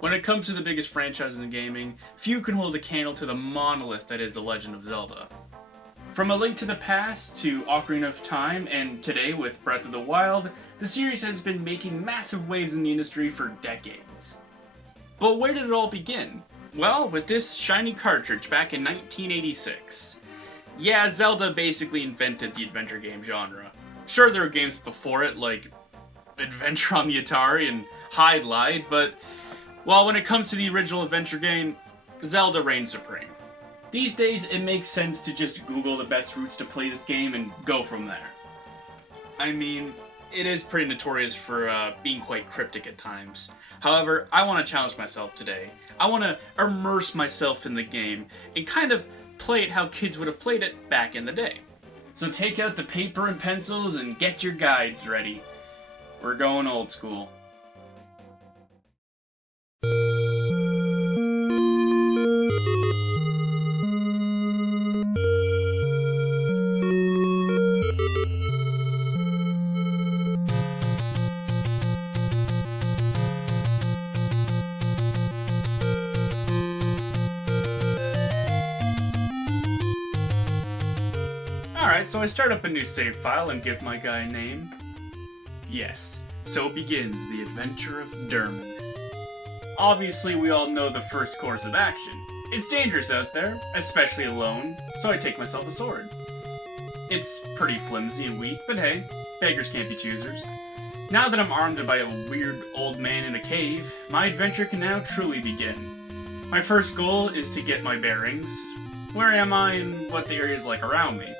When it comes to the biggest franchises in gaming, few can hold a candle to the monolith that is The Legend of Zelda. From A Link to the Past to Ocarina of Time, and today with Breath of the Wild, the series has been making massive waves in the industry for decades. But where did it all begin? Well, with this shiny cartridge back in 1986. Yeah, Zelda basically invented the adventure game genre. Sure, there were games before it, like Adventure on the Atari and Hide Lied, but well, when it comes to the original adventure game, Zelda reigns supreme. These days, it makes sense to just Google the best routes to play this game and go from there. I mean, it is pretty notorious for being quite cryptic at times. However, I want to challenge myself today. I want to immerse myself in the game and kind of play it how kids would have played it back in the day. So take out the paper and pencils and get your guides ready. We're going old school. Alright, so I start up a new save file and give my guy a name. Yes, so begins the adventure of Dermot. Obviously, we all know the first course of action. It's dangerous out there, especially alone, so I take myself a sword. It's pretty flimsy and weak, but hey, beggars can't be choosers. Now that I'm armed by a weird old man in a cave, my adventure can now truly begin. My first goal is to get my bearings. Where am I and what the area is like around me?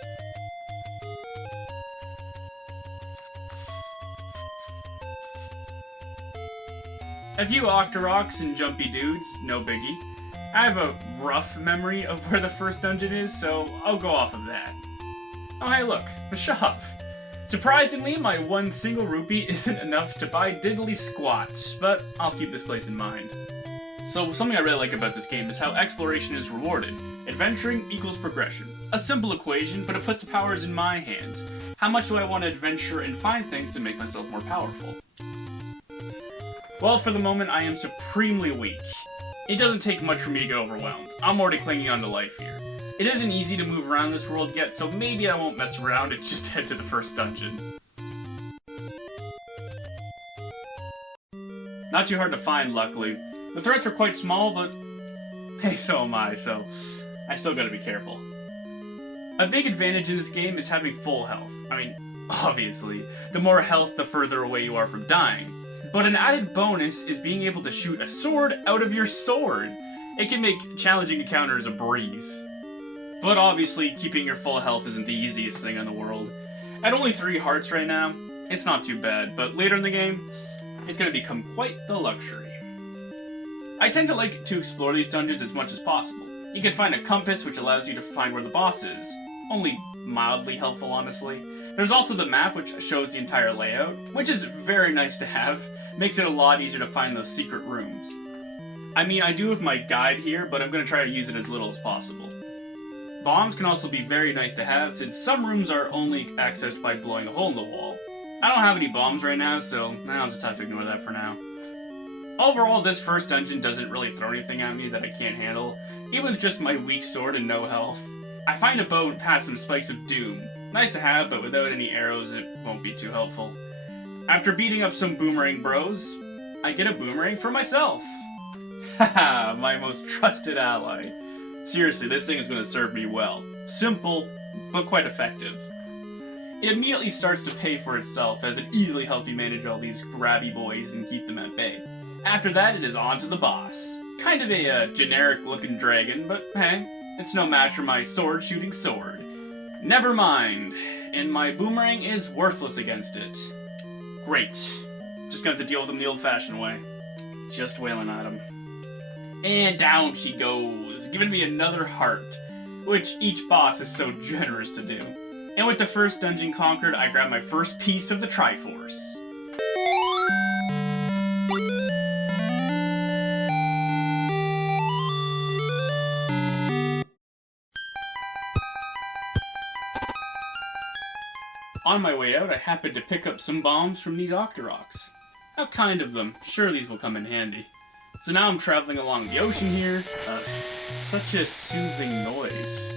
A few Octoroks and jumpy dudes, no biggie. I have a rough memory of where the first dungeon is, so I'll go off of that. Oh hey look, a shop. Surprisingly, my one single rupee isn't enough to buy diddly squat, but I'll keep this place in mind. So something I really like about this game is how exploration is rewarded. Adventuring equals progression. A simple equation, but it puts the powers in my hands. How much do I want to adventure and find things to make myself more powerful? Well, for the moment, I am supremely weak. It doesn't take much for me to get overwhelmed. I'm already clinging on to life here. It isn't easy to move around this world yet, so maybe I won't mess around and just head to the first dungeon. Not too hard to find, luckily. The threats are quite small, but hey, so am I, so I still gotta be careful. A big advantage in this game is having full health. I mean, obviously, the more health, the further away you are from dying. But an added bonus is being able to shoot a sword out of your sword. It can make challenging encounters a breeze. But obviously, keeping your full health isn't the easiest thing in the world. At only 3 hearts right now, it's not too bad, but later in the game, it's going to become quite the luxury. I tend to like to explore these dungeons as much as possible. You can find a compass which allows you to find where the boss is. Only mildly helpful, honestly. There's also the map which shows the entire layout, which is very nice to have. Makes it a lot easier to find those secret rooms. I mean, I do have my guide here, but I'm going to try to use it as little as possible. Bombs can also be very nice to have, since some rooms are only accessed by blowing a hole in the wall. I don't have any bombs right now, so I'll just have to ignore that for now. Overall, this first dungeon doesn't really throw anything at me that I can't handle, even with just my weak sword and no health. I find a bow and pass some spikes of doom. Nice to have, but without any arrows, it won't be too helpful. After beating up some boomerang bros, I get a boomerang for myself. Haha, my most trusted ally. Seriously, this thing is going to serve me well. Simple, but quite effective. It immediately starts to pay for itself, as it easily helps me manage all these grabby boys and keep them at bay. After that, it is on to the boss. Kind of a generic-looking dragon, but hey, it's no match for my sword-shooting sword. Never mind, and my boomerang is worthless against it. Great. Just gonna have to deal with them the old-fashioned way. Just wailing at him. And down she goes, giving me another heart, which each boss is so generous to do. And with the first dungeon conquered, I grab my first piece of the Triforce. On my way out, I happened to pick up some bombs from these Octoroks. How kind of them. Sure, these will come in handy. So now I'm traveling along the ocean here. Such a soothing noise.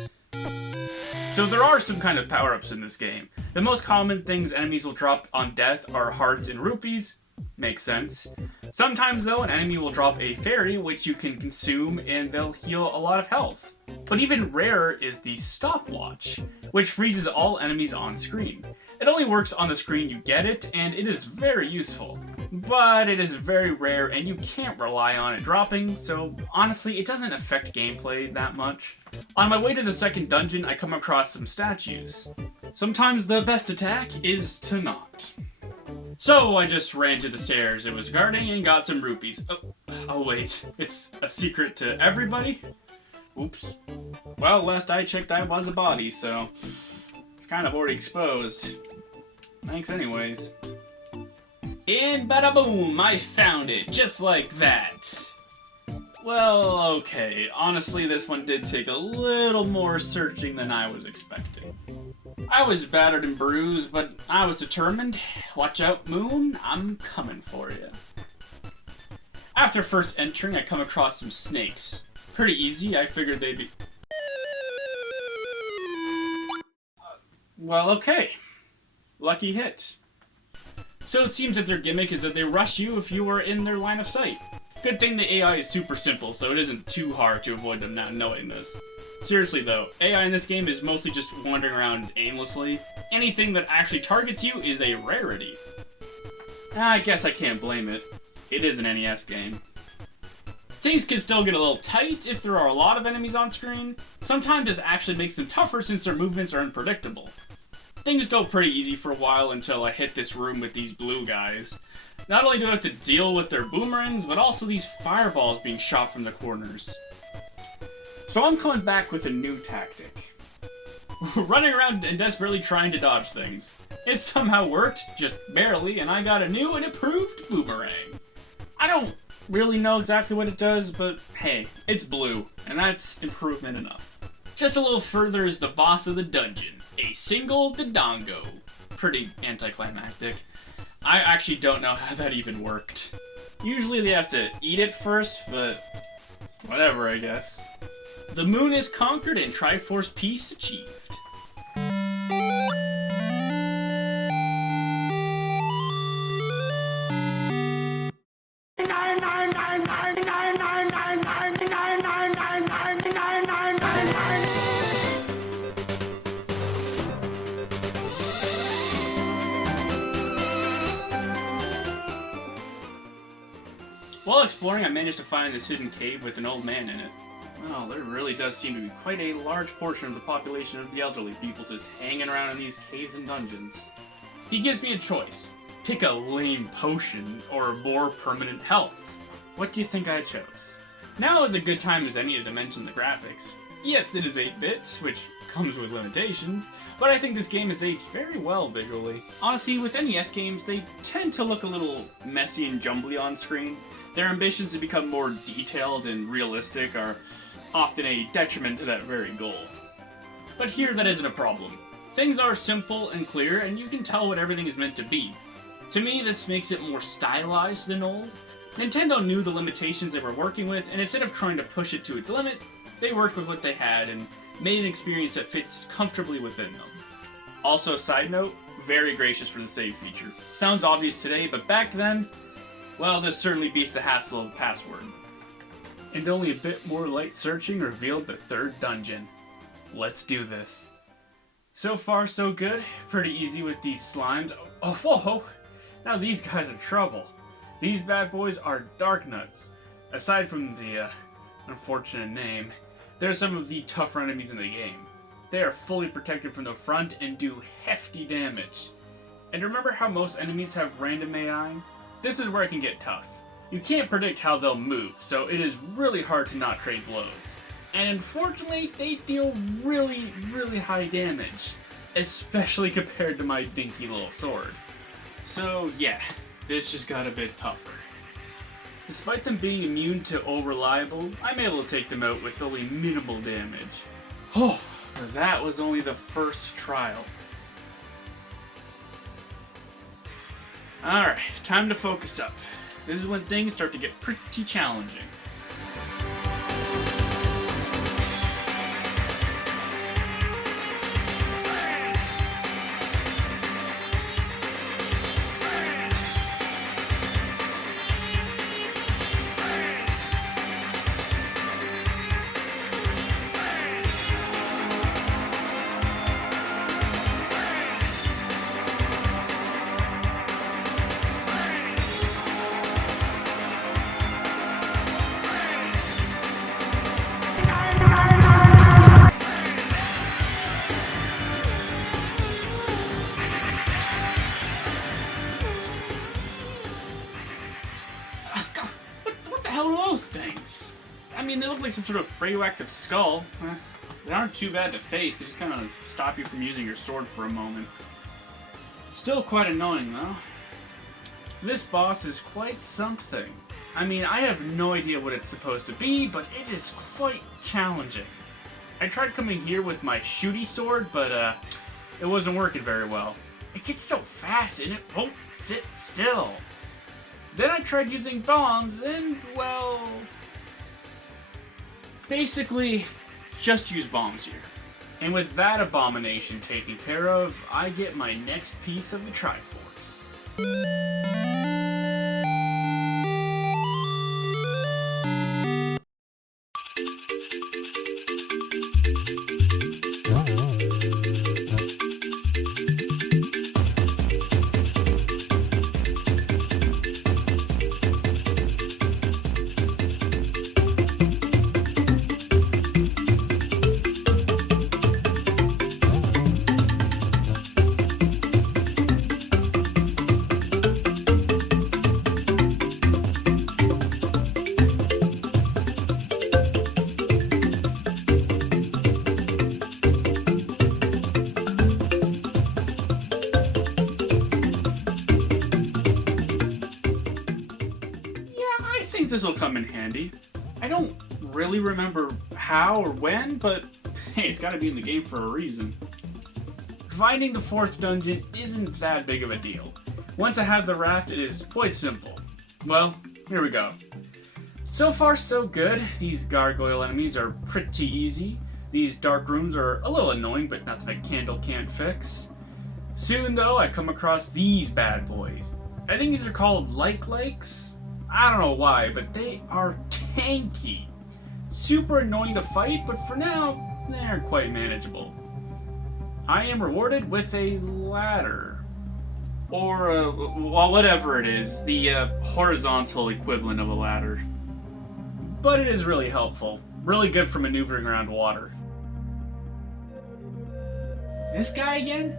So there are some kind of power-ups in this game. The most common things enemies will drop on death are hearts and rupees. Makes sense. Sometimes, though, an enemy will drop a fairy, which you can consume, and they'll heal a lot of health. But even rarer is the stopwatch, which freezes all enemies on screen. It only works on the screen you get it, and it is very useful. But it is very rare, and you can't rely on it dropping, so honestly, it doesn't affect gameplay that much. On my way to the second dungeon, I come across some statues. Sometimes the best attack is to not. So I just ran to the stairs it was guarding and got some rupees. Oh wait, it's a secret to everybody? Oops. Well, last I checked I was a body, so it's kind of already exposed. Thanks anyways. And bada boom, I found it, just like that. Well, okay, honestly this one did take a little more searching than I was expecting. I was battered and bruised, but I was determined. Watch out, Moon, I'm coming for you. After first entering, I come across some snakes. Pretty easy, I figured they'd be... Well, okay. Lucky hit. So it seems that their gimmick is that they rush you if you are in their line of sight. Good thing the AI is super simple, so it isn't too hard to avoid them not knowing this. Seriously though, AI in this game is mostly just wandering around aimlessly. Anything that actually targets you is a rarity. I guess I can't blame it. It is an NES game. Things can still get a little tight if there are a lot of enemies on screen. Sometimes this actually makes them tougher since their movements are unpredictable. Things go pretty easy for a while until I hit this room with these blue guys. Not only do I have to deal with their boomerangs, but also these fireballs being shot from the corners. So I'm coming back with a new tactic. Running around and desperately trying to dodge things. It somehow worked, just barely, and I got a new and improved boomerang. I don't really know exactly what it does, but hey, it's blue, and that's improvement enough. Just a little further is the boss of the dungeon, a single Dodongo. Pretty anticlimactic. I actually don't know how that even worked. Usually they have to eat it first, but whatever, I guess. The moon is conquered and Triforce peace achieved. While exploring, I managed to find this hidden cave with an old man in it. Well, there really does seem to be quite a large portion of the population of the elderly people just hanging around in these caves and dungeons. He gives me a choice. Pick a lame potion or more permanent health. What do you think I chose? Now is a good time as any to mention the graphics. Yes, it is 8-bit, which comes with limitations, but I think this game has aged very well visually. Honestly, with NES games, they tend to look a little messy and jumbly on screen. Their ambitions to become more detailed and realistic are often a detriment to that very goal. But here that isn't a problem. Things are simple and clear, and you can tell what everything is meant to be. To me, this makes it more stylized than old. Nintendo knew the limitations they were working with, and instead of trying to push it to its limit, they worked with what they had and made an experience that fits comfortably within them. Also, side note, very gracious for the save feature. Sounds obvious today, but back then, well, this certainly beats the hassle of a password. And only a bit more light searching revealed the third dungeon. Let's do this. So far, so good. Pretty easy with these slimes. Oh, whoa! Now these guys are trouble. These bad boys are dark nuts. Aside from the unfortunate name, they're some of the tougher enemies in the game. They are fully protected from the front and do hefty damage. And remember how most enemies have random AI? This is where it can get tough. You can't predict how they'll move, so it is really hard to not trade blows. And unfortunately, they deal really, really high damage, especially compared to my dinky little sword. So yeah, this just got a bit tougher. Despite them being immune to all-reliable, I'm able to take them out with only minimal damage. Oh, that was only the first trial. Alright, time to focus up. This is when things start to get pretty challenging. What the hell are those things? I mean, they look like some sort of radioactive skull. They aren't too bad to face, they just kind of stop you from using your sword for a moment. Still quite annoying, though. This boss is quite something. I mean, I have no idea what it's supposed to be, but it is quite challenging. I tried coming here with my shooty sword, but it wasn't working very well. It gets so fast and it won't sit still. Then I tried using bombs and, well... basically, just use bombs here. And with that abomination taken care of, I get my next piece of the Triforce. This will come in handy. I don't really remember how or when, but hey, it's gotta be in the game for a reason. Finding the 4th dungeon isn't that big of a deal. Once I have the raft, it is quite simple. Well, here we go. So far, so good. These gargoyle enemies are pretty easy. These dark rooms are a little annoying, but nothing a candle can't fix. Soon, though, I come across these bad boys. I think these are called like-likes. I don't know why, but they are tanky. Super annoying to fight, but for now, they're quite manageable. I am rewarded with a ladder. Or, well, whatever it is, the horizontal equivalent of a ladder. But it is really helpful. Really good for maneuvering around water. This guy again?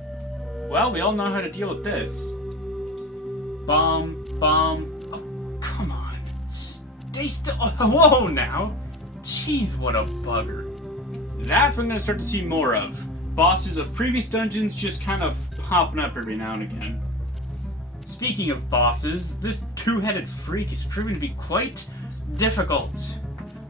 Well, we all know how to deal with this. Bomb, bomb. Come on, stay still. Whoa now. Jeez, what a bugger. That's what I'm going to start to see more of. Bosses of previous dungeons just kind of popping up every now and again. Speaking of bosses, this two-headed freak is proving to be quite difficult.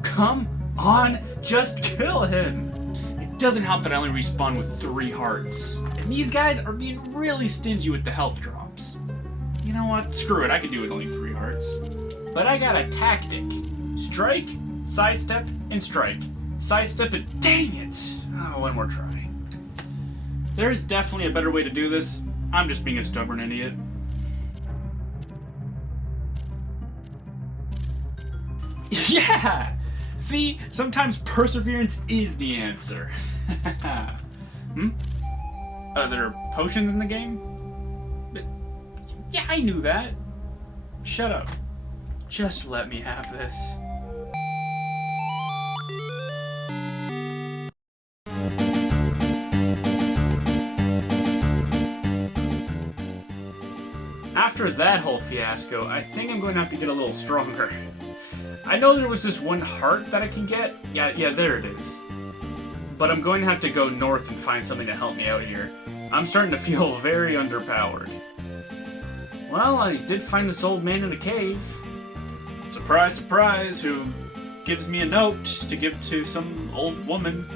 Come on, just kill him. It doesn't help that I only respawn with 3 hearts. And these guys are being really stingy with the health drops. You know what? Screw it, I can do it with only 3 hearts. But I got a tactic. Strike, sidestep, and strike. Sidestep and dang it! Oh, one more try. There's definitely a better way to do this. I'm just being a stubborn idiot. Yeah! See, sometimes perseverance is the answer. Are there potions in the game? Yeah, I knew that. Shut up. Just let me have this. After that whole fiasco, I think I'm going to have to get a little stronger. I know there was this 1 heart that I can get. Yeah, there it is. But I'm going to have to go north and find something to help me out here. I'm starting to feel very underpowered. Well, I did find this old man in a cave. Surprise, surprise, who gives me a note to give to some old woman.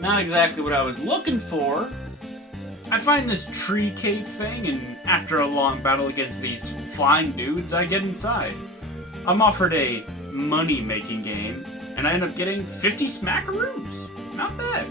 Not exactly what I was looking for. I find this tree cave thing, and After a long battle against these flying dudes, I get inside. I'm offered a money-making game, and I end up getting 50 smackaroos. Not bad.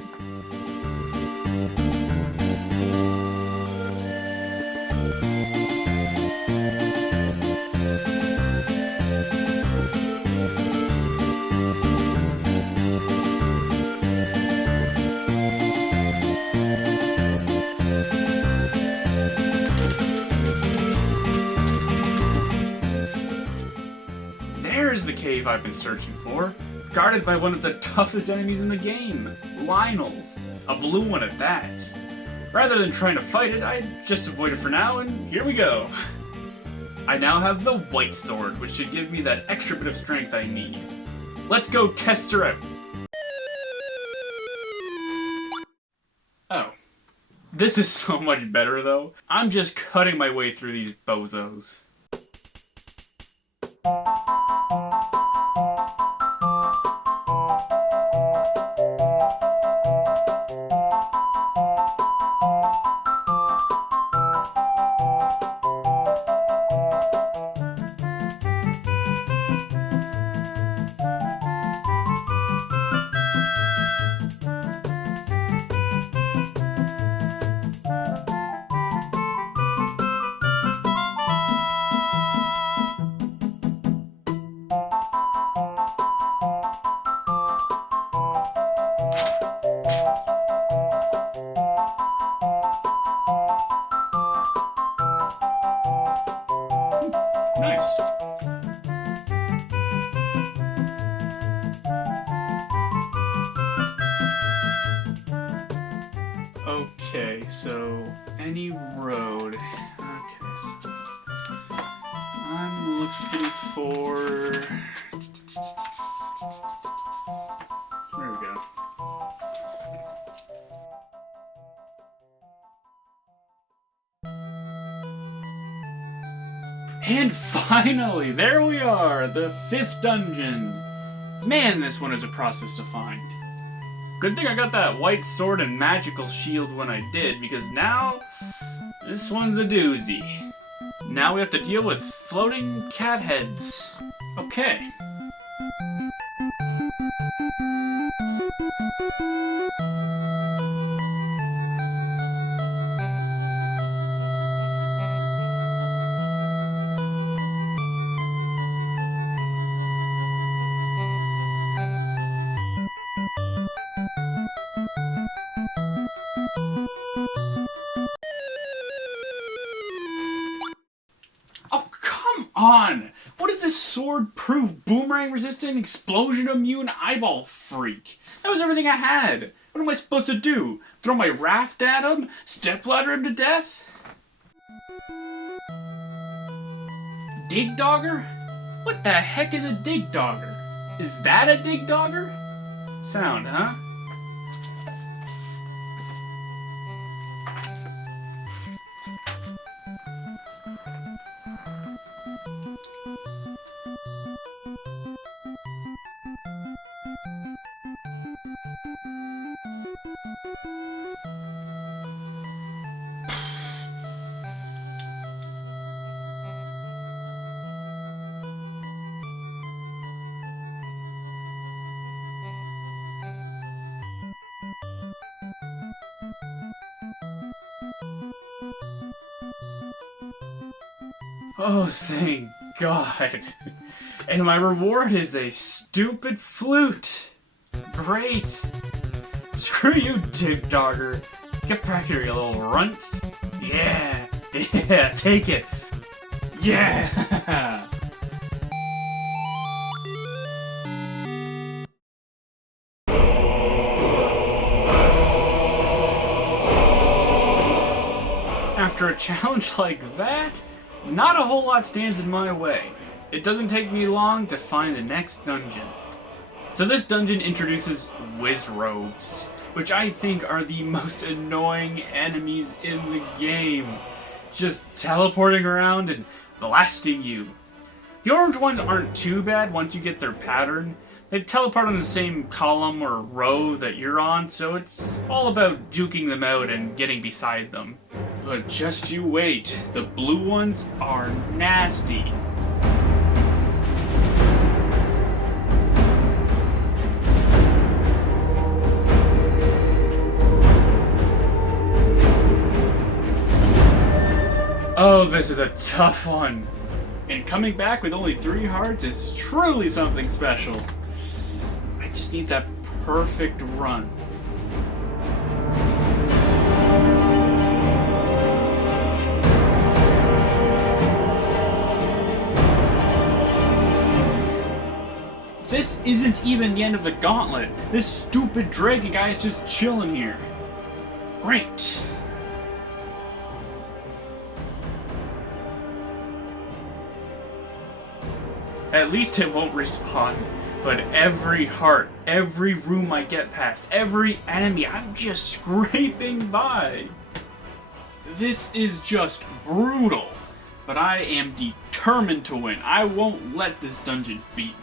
There's the cave I've been searching for, guarded by one of the toughest enemies in the game, Lionel's, a blue one at that. Rather than trying to fight it, I just avoid it for now, and here we go. I now have the white sword, which should give me that extra bit of strength I need. Let's go test her out. Oh. This is so much better, though. I'm just cutting my way through these bozos. Nice. Okay, so any road. Okay, so I'm looking for. There we go. And finally, there we are, the 5th dungeon. Man, this one is a process to find. Good thing I got that white sword and magical shield when I did, because now, this one's a doozy. Now we have to deal with floating cat heads. Okay. On! What is this sword-proof, boomerang-resistant, explosion-immune eyeball freak? That was everything I had! What am I supposed to do? Throw my raft at him? Stepladder him to death? Dig Dogger? What the heck is a Dig Dogger? Is that a Dig Dogger? Sound, huh? Oh, thank God. And my reward is a stupid flute. Great. Screw you, Dig Dogger. Get back here, you little runt. Yeah. Yeah, take it. Yeah. After a challenge like that, not a whole lot stands in my way. It doesn't take me long to find the next dungeon. So this dungeon introduces Wizrobes, which I think are the most annoying enemies in the game. Just teleporting around and blasting you. The orange ones aren't too bad once you get their pattern. They teleport on the same column or row that you're on, so it's all about juking them out and getting beside them. But just you wait, the blue ones are nasty. Oh, this is a tough one. And coming back with only 3 hearts is truly something special. I just need that perfect run. This isn't even the end of the gauntlet. This stupid dragon guy is just chilling here. Great. At least it won't respawn, but every heart, every room I get past, every enemy, I'm just scraping by. This is just brutal, but I am determined to win. I won't let this dungeon beat me.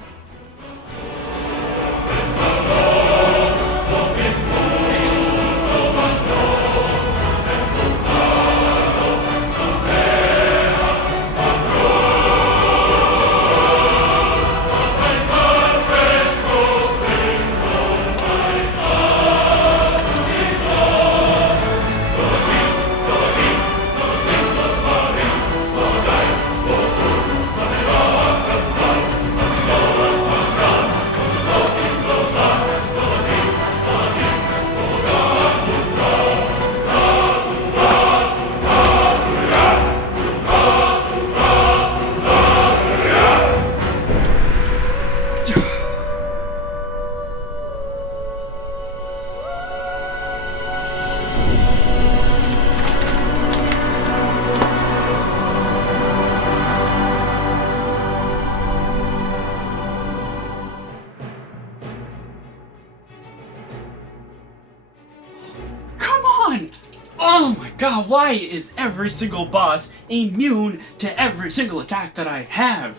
Oh my god, why is every single boss immune to every single attack that I have?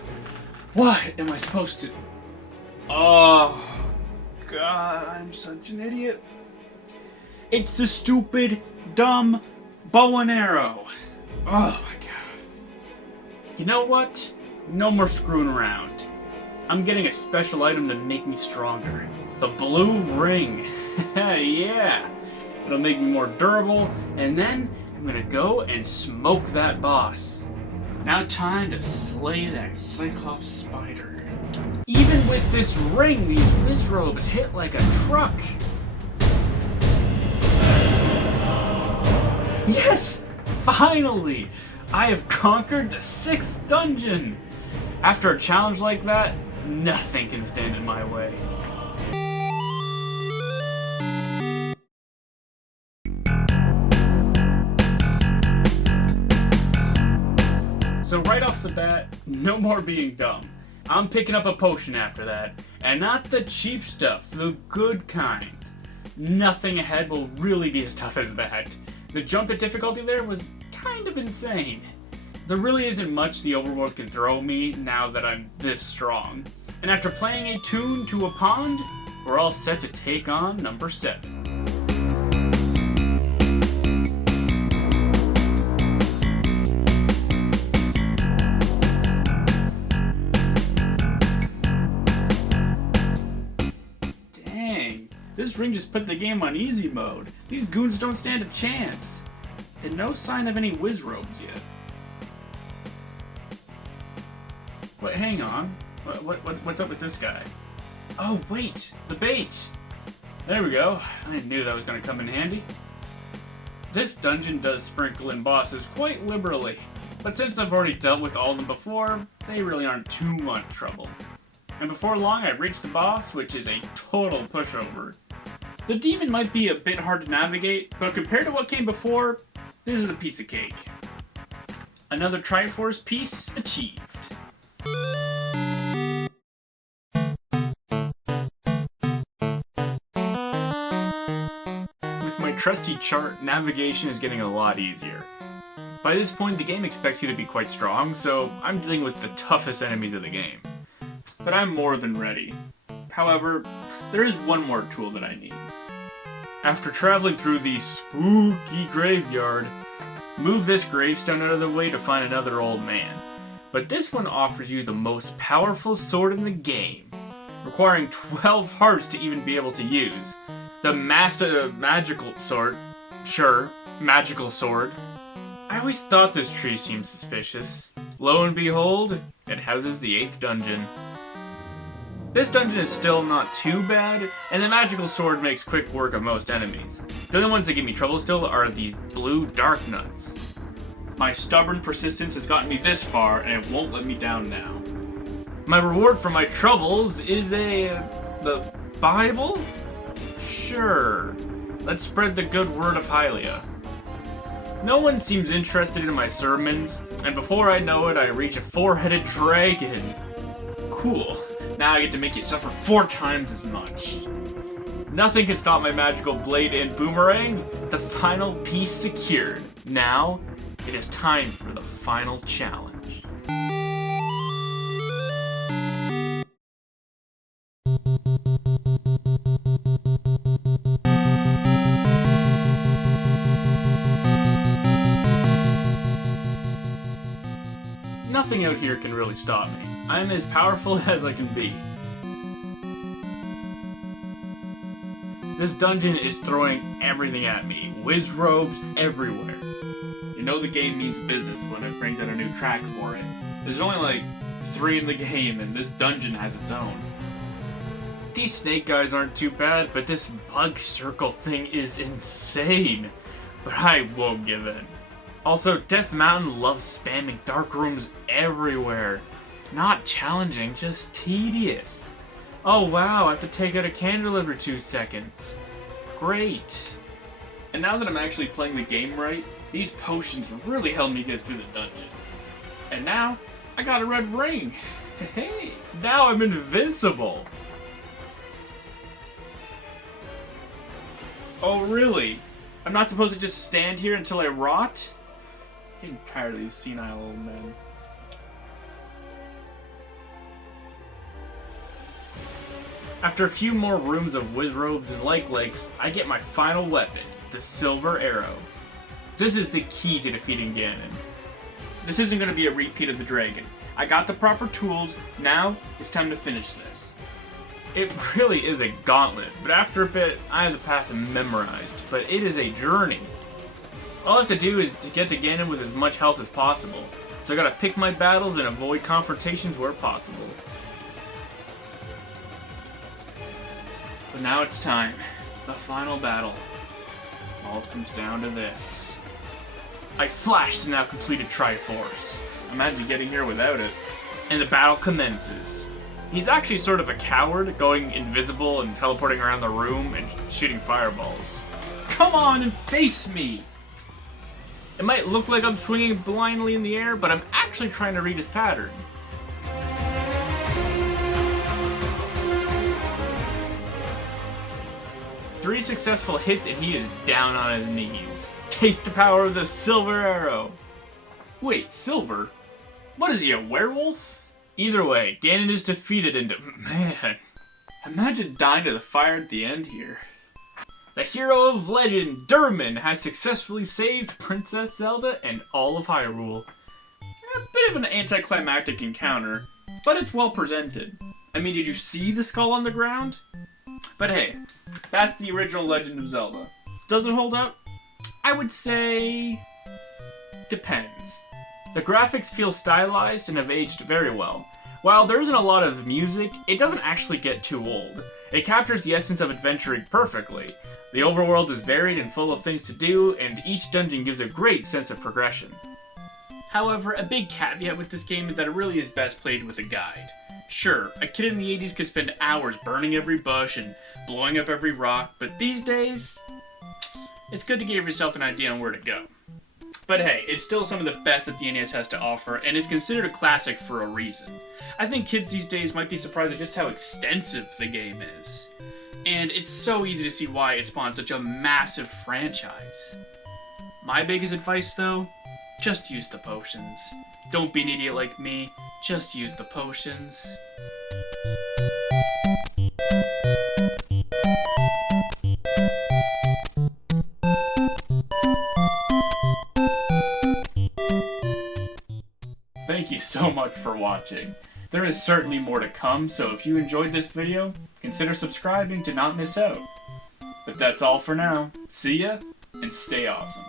What am I supposed to... Oh, god, I'm such an idiot. It's the stupid, dumb bow and arrow. Oh my god. You know what? No more screwing around. I'm getting a special item to make me stronger. The blue ring. Yeah. It'll make me more durable, and then I'm gonna go and smoke that boss. Now time to slay that Cyclops spider. Even with this ring, these Wizrobes hit like a truck. Yes! Finally! I have conquered the 6th dungeon! After a challenge like that, nothing can stand in my way. So right off the bat, no more being dumb. I'm picking up a potion after that, and not the cheap stuff, the good kind. Nothing ahead will really be as tough as that. The jump at difficulty there was kind of insane. There really isn't much the overworld can throw me now that I'm this strong. And after playing a tune to a pond, we're all set to take on number 7. This ring just put the game on easy mode. These goons don't stand a chance. And no sign of any Wizrobes yet. Wait, hang on. What's up with this guy? Oh, wait! The bait! There we go. I knew that was going to come in handy. This dungeon does sprinkle in bosses quite liberally. But since I've already dealt with all of them before, they really aren't too much trouble. And before long, I reached the boss, which is a total pushover. The demon might be a bit hard to navigate, but compared to what came before, this is a piece of cake. Another Triforce piece achieved. With my trusty chart, navigation is getting a lot easier. By this point, the game expects you to be quite strong, so I'm dealing with the toughest enemies of the game. But I'm more than ready. However, there is one more tool that I need. After traveling through the spooky graveyard, Move this gravestone out of the way to find another old man. But this one offers you the most powerful sword in the game, requiring 12 hearts to even be able to use. The magical sword. Sure, magical sword. I always thought this tree seemed suspicious. Lo and behold, it houses the 8th dungeon. This dungeon is still not too bad, and the magical sword makes quick work of most enemies. The only ones that give me trouble still are these blue dark nuts. My stubborn persistence has gotten me this far, and it won't let me down now. My reward for my troubles is the Bible? Sure. Let's spread the good word of Hylia. No one seems interested in my sermons, and before I know it, I reach a 4-headed dragon. Cool. Now I get to make you suffer 4 times as much. Nothing can stop my magical blade and boomerang. The final piece secured. Now, it is time for the final challenge. Nothing out here can really stop me. I'm as powerful as I can be. This dungeon is throwing everything at me. Whiz robes everywhere. You know the game means business when it brings out a new track for it. There's only like 3 in the game, and this dungeon has its own. These snake guys aren't too bad, but this bug circle thing is insane. But I won't give in. Also, Death Mountain loves spamming dark rooms everywhere. Not challenging, just tedious. Oh wow, I have to take out a candle every 2 seconds. Great. And now that I'm actually playing the game right, these potions really help me get through the dungeon. And now, I got a red ring. Hey, now I'm invincible. Oh really? I'm not supposed to just stand here until I rot? I'm getting tired of these senile old men. After a few more rooms of whiz robes and like lakes, I get my final weapon, the silver arrow. This is the key to defeating Ganon. This isn't going to be a repeat of the dragon. I got the proper tools, now it's time to finish this. It really is a gauntlet, but after a bit, I have the path memorized, but it is a journey. All I have to do is to get to Ganon with as much health as possible, so I gotta pick my battles and avoid confrontations where possible. But now it's time. The final battle. All comes down to this. I flashed the now completed Triforce. Imagine getting here without it. And the battle commences. He's actually sort of a coward, going invisible and teleporting around the room and shooting fireballs. Come on and face me! It might look like I'm swinging blindly in the air, but I'm actually trying to read his pattern. Three successful hits and he is down on his knees. Taste the power of the silver arrow. Wait, silver? What is he, a werewolf? Either way, Ganon is defeated and... Man, imagine dying to the fire at the end here. The hero of legend, Durman, has successfully saved Princess Zelda and all of Hyrule. A bit of an anticlimactic encounter, but it's well presented. I mean, did you see the skull on the ground? But hey, that's the original Legend of Zelda. Does it hold up? I would say... depends. The graphics feel stylized and have aged very well. While there isn't a lot of music, it doesn't actually get too old. It captures the essence of adventuring perfectly. The overworld is varied and full of things to do, and each dungeon gives a great sense of progression. However, a big caveat with this game is that it really is best played with a guide. Sure, a kid in the 80s could spend hours burning every bush and blowing up every rock, but these days, it's good to give yourself an idea on where to go. But hey, it's still some of the best that the NES has to offer, and it's considered a classic for a reason. I think kids these days might be surprised at just how extensive the game is. And it's so easy to see why it spawned such a massive franchise. My biggest advice though, just use the potions. Don't be an idiot like me, just use the potions. so much for watching. There is certainly more to come, so if you enjoyed this video, consider subscribing to not miss out. But that's all for now. See ya, and stay awesome.